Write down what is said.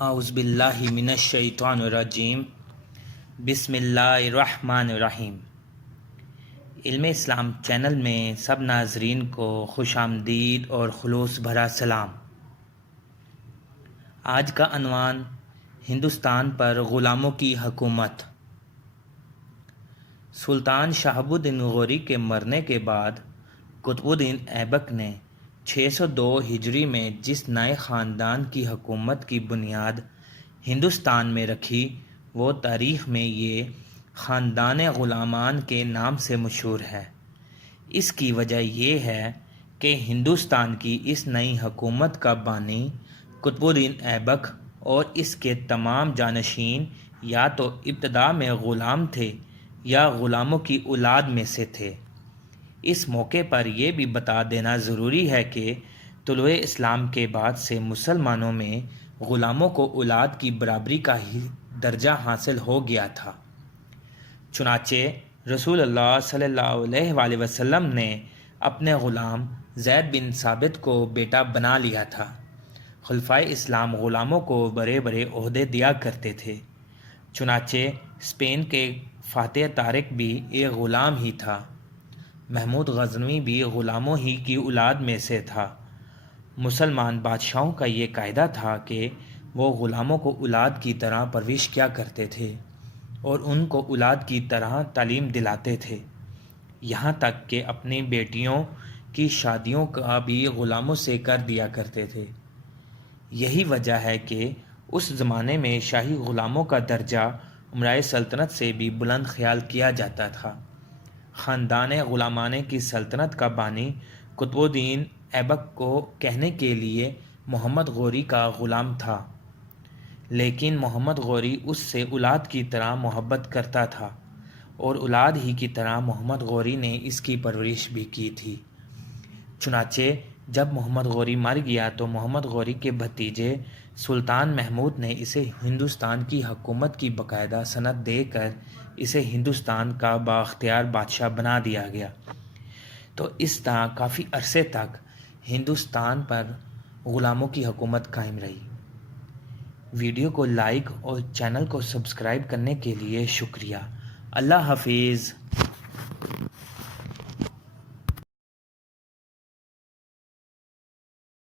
اعوذ باللہ من الشیطان الرجیم بسم اللہ الرحمن الرحیم۔ علم اسلام چینل میں سب ناظرین کو خوش آمدید اور خلوص بھرا سلام۔ آج کا عنوان ہندوستان پر غلاموں کی حکومت۔ سلطان شہاب الدین غوری کے مرنے کے بعد قطب الدین ایبک نے 602 ہجری میں جس نئے خاندان کی حکومت کی بنیاد ہندوستان میں رکھی، وہ تاریخ میں یہ خاندان غلامان کے نام سے مشہور ہے۔ اس کی وجہ یہ ہے کہ ہندوستان کی اس نئی حکومت کا بانی قطب الدین ایبک اور اس کے تمام جانشین یا تو ابتدا میں غلام تھے یا غلاموں کی اولاد میں سے تھے۔ اس موقع پر یہ بھی بتا دینا ضروری ہے کہ طلوع اسلام کے بعد سے مسلمانوں میں غلاموں کو اولاد کی برابری کا ہی درجہ حاصل ہو گیا تھا۔ چنانچہ رسول اللہ صلی اللہ علیہ وآلہ وسلم نے اپنے غلام زید بن ثابت کو بیٹا بنا لیا تھا۔ خلفائے اسلام غلاموں کو بڑے بڑے عہدے دیا کرتے تھے۔ چنانچہ اسپین کے فاتح طارق بھی ایک غلام ہی تھا۔ محمود غزنوی بھی غلاموں ہی کی اولاد میں سے تھا۔ مسلمان بادشاہوں کا یہ قاعدہ تھا کہ وہ غلاموں کو اولاد کی طرح پرورش کیا کرتے تھے اور ان کو اولاد کی طرح تعلیم دلاتے تھے، یہاں تک کہ اپنی بیٹیوں کی شادیوں کا بھی غلاموں سے کر دیا کرتے تھے۔ یہی وجہ ہے کہ اس زمانے میں شاہی غلاموں کا درجہ امرائے سلطنت سے بھی بلند خیال کیا جاتا تھا۔ خاندان غلامانے کی سلطنت کا بانی قطب الدین ایبک کو کہنے کے لیے محمد غوری کا غلام تھا، لیکن محمد غوری اس سے اولاد کی طرح محبت کرتا تھا اور اولاد ہی کی طرح محمد غوری نے اس کی پرورش بھی کی تھی۔ چنانچہ جب محمد غوری مر گیا تو محمد غوری کے بھتیجے سلطان محمود نے اسے ہندوستان کی حکومت کی باقاعدہ سند دے کر اسے ہندوستان کا بااختیار بادشاہ بنا دیا گیا۔ تو اس طرح کافی عرصے تک ہندوستان پر غلاموں کی حکومت قائم رہی۔ ویڈیو کو لائک اور چینل کو سبسکرائب کرنے کے لیے شکریہ۔ اللہ حافظ۔